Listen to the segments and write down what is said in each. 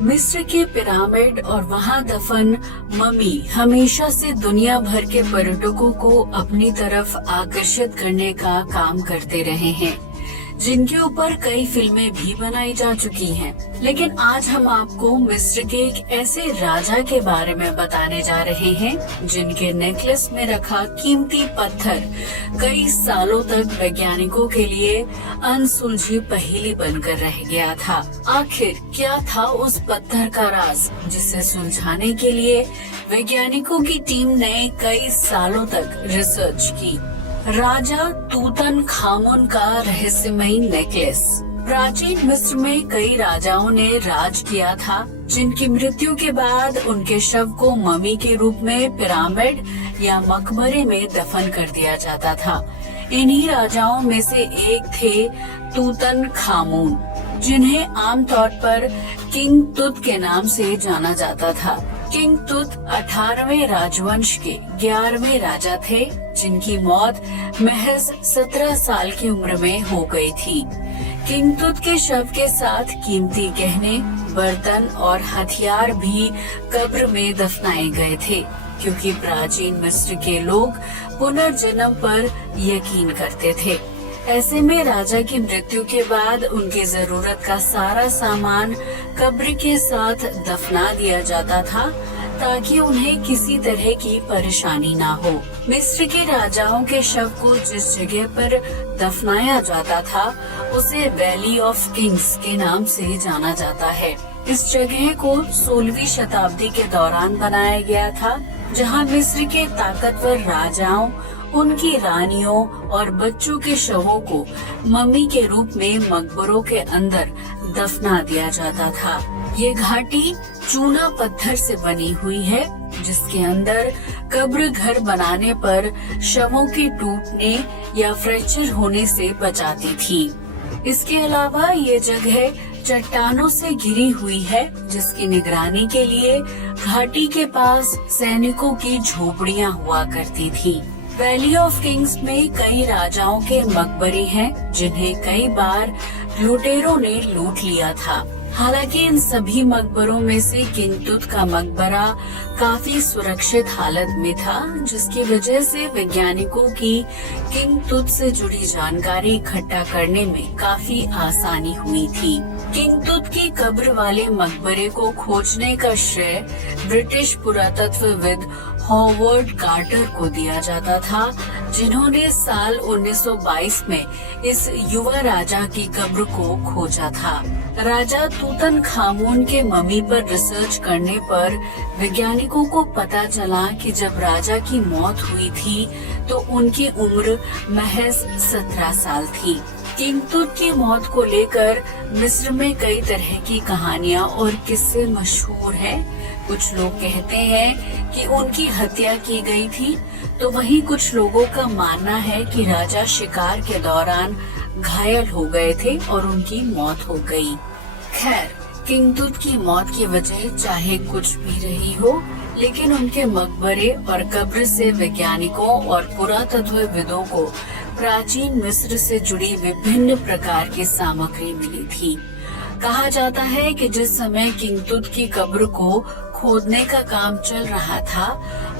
मिस्र के पिरामिड और वहां दफन ममी हमेशा से दुनिया भर के पर्यटकों को अपनी तरफ आकर्षित करने का काम करते रहे हैं, जिनके ऊपर कई फिल्में भी बनाई जा चुकी हैं। लेकिन आज हम आपको मिस्र के एक ऐसे राजा के बारे में बताने जा रहे हैं जिनके नेकलेस में रखा कीमती पत्थर कई सालों तक वैज्ञानिकों के लिए अनसुलझी पहेली बनकर रह गया था। आखिर क्या था उस पत्थर का राज, जिसे सुलझाने के लिए वैज्ञानिकों की टीम ने कई सालों तक रिसर्च की। राजा तूतनखामुन का रहस्यमयी नेकलेस। प्राचीन मिस्र में कई राजाओं ने राज किया था, जिनकी मृत्यु के बाद उनके शव को ममी के रूप में पिरामिड या मकबरे में दफन कर दिया जाता था। इन्हीं राजाओं में से एक थे तूतनखामुन, जिन्हें आमतौर पर किंग तुत के नाम से जाना जाता था। किंग तुत 18वें राजवंश के 11वें राजा थे, जिनकी मौत महज 17 साल की उम्र में हो गई थी। किंग तुत के शव के साथ कीमती गहने, बर्तन और हथियार भी कब्र में दफनाए गए थे, क्योंकि प्राचीन मिस्र के लोग पुनर्जन्म पर यकीन करते थे। ऐसे में राजा की मृत्यु के बाद उनकी जरूरत का सारा सामान कब्र के साथ दफना दिया जाता था, ताकि उन्हें किसी तरह की परेशानी ना हो। मिस्र के राजाओं के शव को जिस जगह पर दफनाया जाता था, उसे वैली ऑफ किंग्स के नाम से जाना जाता है। इस जगह को 16वीं शताब्दी के दौरान बनाया गया था, जहां मिस्र के ताकतवर राजाओं, उनकी रानियों और बच्चों के शवों को मम्मी के रूप में मकबरों के अंदर दफना दिया जाता था। ये घाटी चूना पत्थर से बनी हुई है, जिसके अंदर कब्र घर बनाने पर शवों के टूटने या फ्रैक्चर होने से बचाती थी। इसके अलावा ये जगह चट्टानों से घिरी हुई है, जिसकी निगरानी के लिए घाटी के पास सैनिकों की झोपड़ियां हुआ करती थी। वैली ऑफ किंग्स में कई राजाओं के मकबरे हैं, जिन्हें कई बार लुटेरों ने लूट लिया था। हालांकि इन सभी मकबरों में से किंग तुत का मकबरा काफी सुरक्षित हालत में था, जिसकी वजह से वैज्ञानिकों की किंग तुत से जुड़ी जानकारी इकट्ठा करने में काफी आसानी हुई थी। किंग तुत की कब्र वाले मकबरे को खोजने का श्रेय ब्रिटिश पुरातत्वविद हॉवर्ड कार्टर को दिया जाता था, जिन्होंने साल 1922 में इस युवा राजा की कब्र को खोजा था। राजा तूतनखामुन के ममी पर रिसर्च करने पर वैज्ञानिकों को पता चला कि जब राजा की मौत हुई थी तो उनकी उम्र महज 17 साल थी। किंग तुत की मौत को लेकर मिस्र में कई तरह की कहानियां और किस्से मशहूर हैं। कुछ लोग कहते हैं कि उनकी हत्या की गई थी, तो वहीं कुछ लोगों का मानना है कि राजा शिकार के दौरान घायल हो गए थे और उनकी मौत हो गई। खैर, किंग तुत की मौत की वजह चाहे कुछ भी रही हो, लेकिन उनके मकबरे और कब्र से वैज्ञानिकों और पुरातत्वविदों को प्राचीन मिस्र से जुड़ी विभिन्न प्रकार की सामग्री मिली थी। कहा जाता है कि जिस समय किंग तुत की कब्र को खोदने का काम चल रहा था,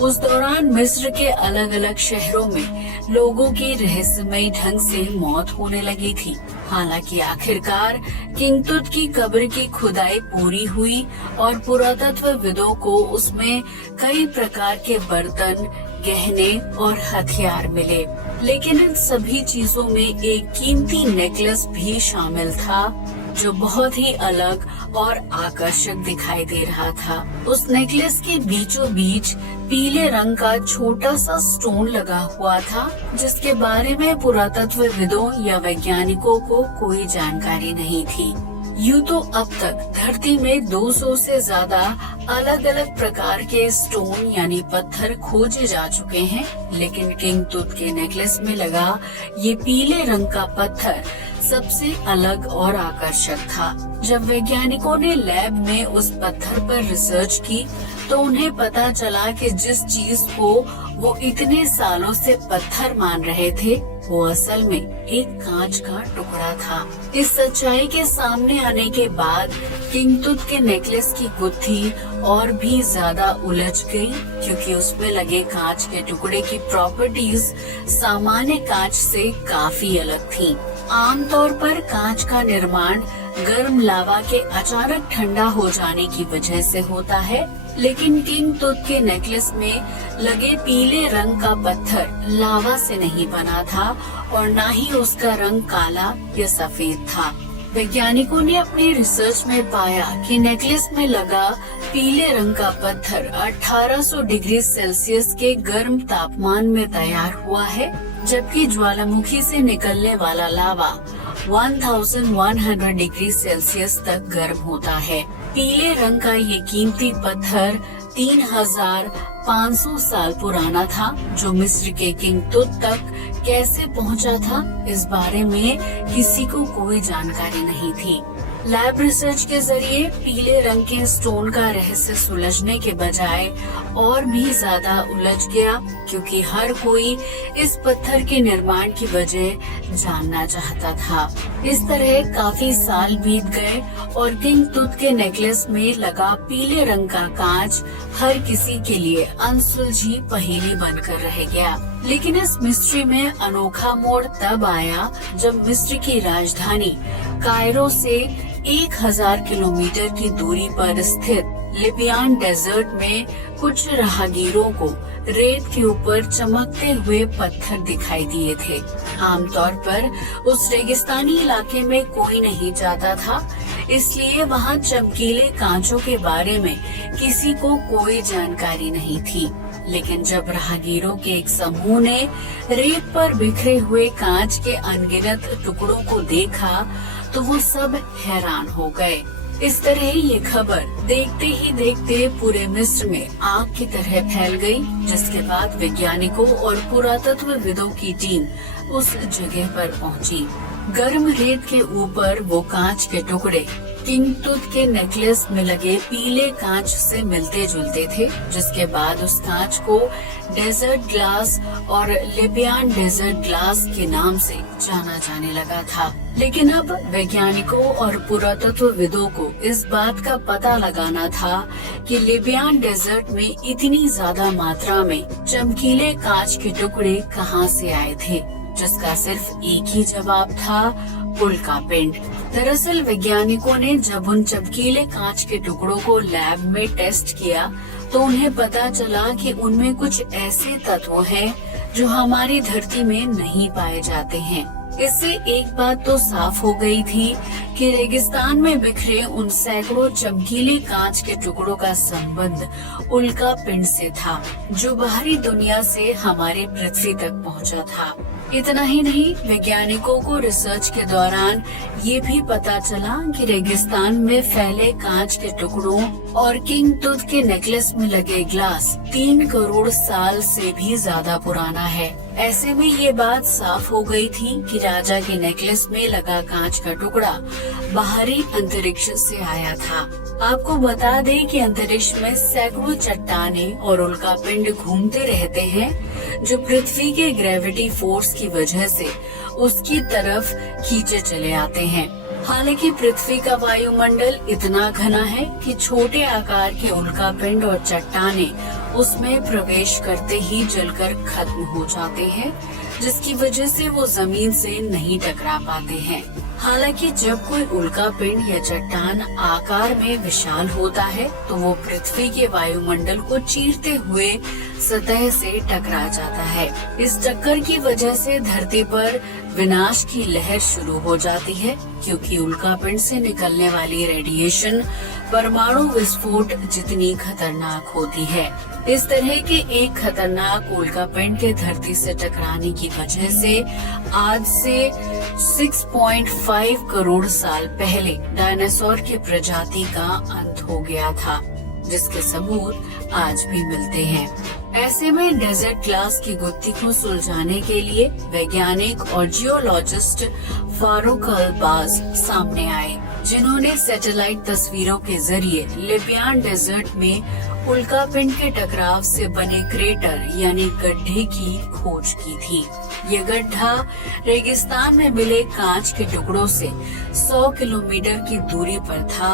उस दौरान मिस्र के अलग अलग शहरों में लोगों की रहस्यमयी ढंग से मौत होने लगी थी। हालांकि आखिरकार किंग तुत की कब्र की खुदाई पूरी हुई और पुरातत्वविदों को उसमें कई प्रकार के बर्तन, गहने और हथियार मिले। लेकिन इन सभी चीजों में एक कीमती नेकलेस भी शामिल था, जो बहुत ही अलग और आकर्षक दिखाई दे रहा था। उस नेकलेस के बीचों बीच पीले रंग का छोटा सा स्टोन लगा हुआ था, जिसके बारे में पुरातत्वविदों या वैज्ञानिकों को कोई जानकारी नहीं थी। यूं तो अब तक धरती में 200 से ज्यादा अलग अलग प्रकार के स्टोन यानी पत्थर खोजे जा चुके हैं, लेकिन किंग तुत के नेकलेस में लगा ये पीले रंग का पत्थर सबसे अलग और आकर्षक था। जब वैज्ञानिकों ने लैब में उस पत्थर पर रिसर्च की, तो उन्हें पता चला कि जिस चीज को वो इतने सालों से पत्थर मान रहे थे, वो असल में एक कांच का टुकड़ा था। इस सच्चाई के सामने आने के बाद किंग तुत के नेकलेस की गुत्थी और भी ज्यादा उलझ गई, क्योंकि उसमें लगे कांच के टुकड़े की प्रॉपर्टीज सामान्य कांच से काफी अलग थीं। आमतौर पर कांच का निर्माण गर्म लावा के अचानक ठंडा हो जाने की वजह से होता है, लेकिन किंग तुत के नेकलेस में लगे पीले रंग का पत्थर लावा से नहीं बना था और न ही उसका रंग काला या सफेद था। वैज्ञानिकों ने अपनी रिसर्च में पाया कि नेकलेस में लगा पीले रंग का पत्थर 1800 डिग्री सेल्सियस के गर्म तापमान में तैयार हुआ है, जबकि ज्वालामुखी से निकलने वाला लावा 1100 डिग्री सेल्सियस तक गर्म होता है। पीले रंग का ये कीमती पत्थर 3500 साल पुराना था, जो मिस्र के किंग तुत तक कैसे पहुंचा था, इस बारे में किसी को कोई जानकारी नहीं थी। लैब रिसर्च के जरिए पीले रंग के स्टोन का रहस्य सुलझने के बजाय और भी ज्यादा उलझ गया, क्योंकि हर कोई इस पत्थर के निर्माण की वजह जानना चाहता था। इस तरह काफी साल बीत गए और किंग तुत के नेकलेस में लगा पीले रंग का कांच हर किसी के लिए अनसुलझी पहेली बनकर रह गया। लेकिन इस मिस्ट्री में अनोखा मोड़ तब आया जब मिस्र की राजधानी कायरो से 1000 किलोमीटर की दूरी पर स्थित लिबियान डेजर्ट में कुछ राहगीरों को रेत के ऊपर चमकते हुए पत्थर दिखाई दिए थे। आमतौर पर उस रेगिस्तानी इलाके में कोई नहीं जाता था, इसलिए वहाँ चमकीले कांचों के बारे में किसी को कोई जानकारी नहीं थी। लेकिन जब राहगीरों के एक समूह ने रेत पर बिखरे हुए कांच के अनगिनत टुकड़ों को देखा, तो वो सब हैरान हो गए। इस तरह ये खबर देखते ही देखते पूरे मिस्र में आग की तरह फैल गई, जिसके बाद वैज्ञानिकों और पुरातत्वविदों की टीम उस जगह पर पहुंची। गर्म रेत के ऊपर वो कांच के टुकड़े किंग तुत के नेकलेस में लगे पीले कांच से मिलते जुलते थे, जिसके बाद उस कांच को डेजर्ट ग्लास और लिबियान डेजर्ट ग्लास के नाम से जाना जाने लगा था। लेकिन अब वैज्ञानिकों और पुरातत्वविदों को इस बात का पता लगाना था कि लिबियान डेजर्ट में इतनी ज्यादा मात्रा में चमकीले कांच के टुकड़े कहां से आए थे, जिसका सिर्फ एक ही जवाब था, उल्का पिंड। दरअसल वैज्ञानिकों ने जब उन चमकीले कांच के टुकड़ों को लैब में टेस्ट किया, तो उन्हें पता चला कि उनमें कुछ ऐसे तत्व हैं जो हमारी धरती में नहीं पाए जाते हैं। इससे एक बात तो साफ हो गई थी कि रेगिस्तान में बिखरे उन सैकड़ों चमकीले कांच के टुकड़ों का संबंध उल्का पिंड से था, जो बाहरी दुनिया से हमारी पृथ्वी तक पहुंचा था। इतना ही नहीं, वैज्ञानिकों को रिसर्च के दौरान ये भी पता चला कि रेगिस्तान में फैले कांच के टुकड़ों और किंग तुत के नेकलेस में लगे ग्लास 3 करोड़ साल से भी ज्यादा पुराना है। ऐसे में ये बात साफ हो गई थी कि राजा के नेकलेस में लगा कांच का टुकड़ा बाहरी अंतरिक्ष से आया था। आपको बता दें कि अंतरिक्ष में सैकड़ों चट्टानें और उल्का पिंड घूमते रहते हैं, जो पृथ्वी के ग्रेविटी फोर्स की वजह से उसकी तरफ खींचे चले आते हैं। हालांकि पृथ्वी का वायुमंडल इतना घना है कि छोटे आकार के उल्का पिंड और चट्टानें उसमें प्रवेश करते ही जलकर खत्म हो जाते हैं, जिसकी वजह से वो जमीन से नहीं टकरा पाते हैं। हालांकि जब कोई उल्का पिंड या चट्टान आकार में विशाल होता है, तो वो पृथ्वी के वायुमंडल को चीरते हुए सतह से टकरा जाता है। इस टक्कर की वजह से धरती पर विनाश की लहर शुरू हो जाती है, क्योंकि उल्का पिंड से निकलने वाली रेडिएशन परमाणु विस्फोट जितनी खतरनाक होती है। इस तरह के एक खतरनाक उल्का पिंड के धरती से टकराने की वजह से आज से 6.5 करोड़ साल पहले डायनासोर की प्रजाति का अंत हो गया था, जिसके सबूत आज भी मिलते हैं। ऐसे में डेजर्ट ग्लास की गुत्थी को सुलझाने के लिए वैज्ञानिक और जियोलॉजिस्ट फारूक अल-बाज सामने आए। जिन्होंने सैटेलाइट तस्वीरों के जरिए लिबियान डेजर्ट में उल्कापिंड के टकराव से बने क्रेटर यानी गड्ढे की खोज की थी। ये गड्ढा रेगिस्तान में मिले कांच के टुकड़ों से 100 किलोमीटर की दूरी पर था,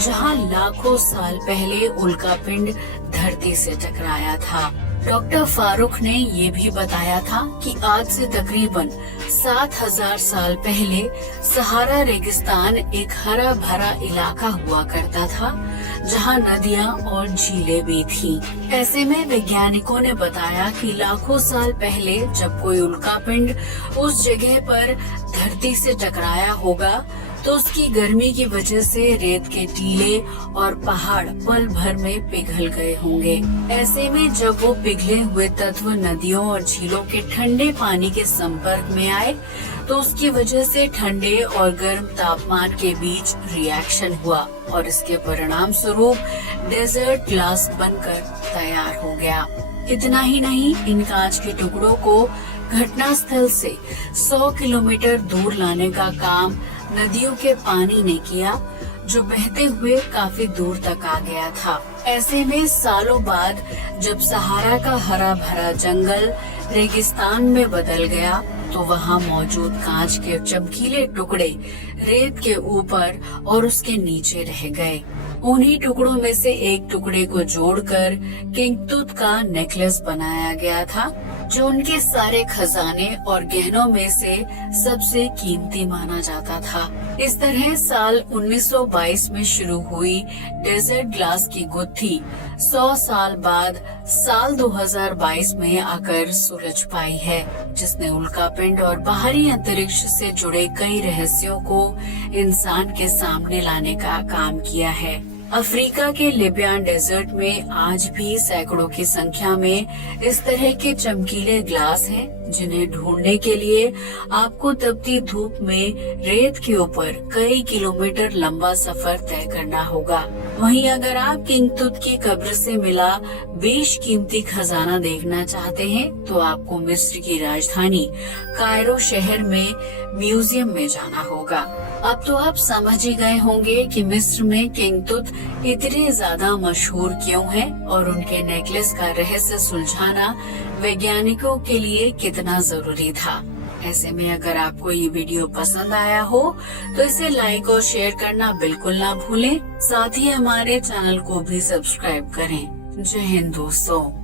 जहां लाखों साल पहले उल्कापिंड धरती से टकराया था। डॉक्टर फारूक ने ये भी बताया था कि आज से तकरीबन 7000 साल पहले सहारा रेगिस्तान एक हरा भरा इलाका हुआ करता था, जहां नदियां और झीलें भी थीं। ऐसे में वैज्ञानिकों ने बताया कि लाखों साल पहले जब कोई उल्कापिंड उस जगह पर धरती से टकराया होगा तो उसकी गर्मी की वजह से रेत के टीले और पहाड़ पल भर में पिघल गए होंगे। ऐसे में जब वो पिघले हुए तत्व नदियों और झीलों के ठंडे पानी के संपर्क में आए तो उसकी वजह से ठंडे और गर्म तापमान के बीच रिएक्शन हुआ और इसके परिणाम स्वरूप डेजर्ट ग्लास बनकर तैयार हो गया। इतना ही नहीं, इन कांच के टुकड़ों को घटनास्थल से 100 किलोमीटर दूर लाने का काम नदियों के पानी ने किया, जो बहते हुए काफी दूर तक आ गया था। ऐसे में सालों बाद जब सहारा का हरा भरा जंगल रेगिस्तान में बदल गया तो वहाँ मौजूद कांच के चमकीले टुकड़े रेत के ऊपर और उसके नीचे रह गए। उन्हीं टुकड़ों में से एक टुकड़े को जोड़कर किंग तुत का नेकलेस बनाया गया था, जो उनके सारे खजाने और गहनों में से सबसे कीमती माना जाता था। इस तरह साल 1922 में शुरू हुई डेजर्ट ग्लास की गुत्थी 100 साल बाद साल 2022 में आकर सुलझ पाई है, जिसने उल्कापिंड और बाहरी अंतरिक्ष से जुड़े कई रहस्यों को इंसान के सामने लाने का काम किया है। अफ्रीका के लिबियान डेजर्ट में आज भी सैकड़ों की संख्या में इस तरह के चमकीले ग्लास हैं, जिन्हें ढूंढने के लिए आपको तपती धूप में रेत के ऊपर कई किलोमीटर लंबा सफर तय करना होगा। वहीं अगर आप किंग तुत की कब्र से मिला बेशकीमती खजाना देखना चाहते हैं तो आपको मिस्र की राजधानी कायरो शहर में म्यूजियम में जाना होगा। अब तो आप समझ ही गए होंगे कि मिस्र में किंग तुत इतने ज्यादा मशहूर क्यों हैं और उनके नेकलेस का रहस्य सुलझाना वैज्ञानिकों के लिए कितना जरूरी था। ऐसे में अगर आपको ये वीडियो पसंद आया हो तो इसे लाइक और शेयर करना बिल्कुल ना भूलें। साथ ही हमारे चैनल को भी सब्सक्राइब करें। जय हिंद दोस्तों।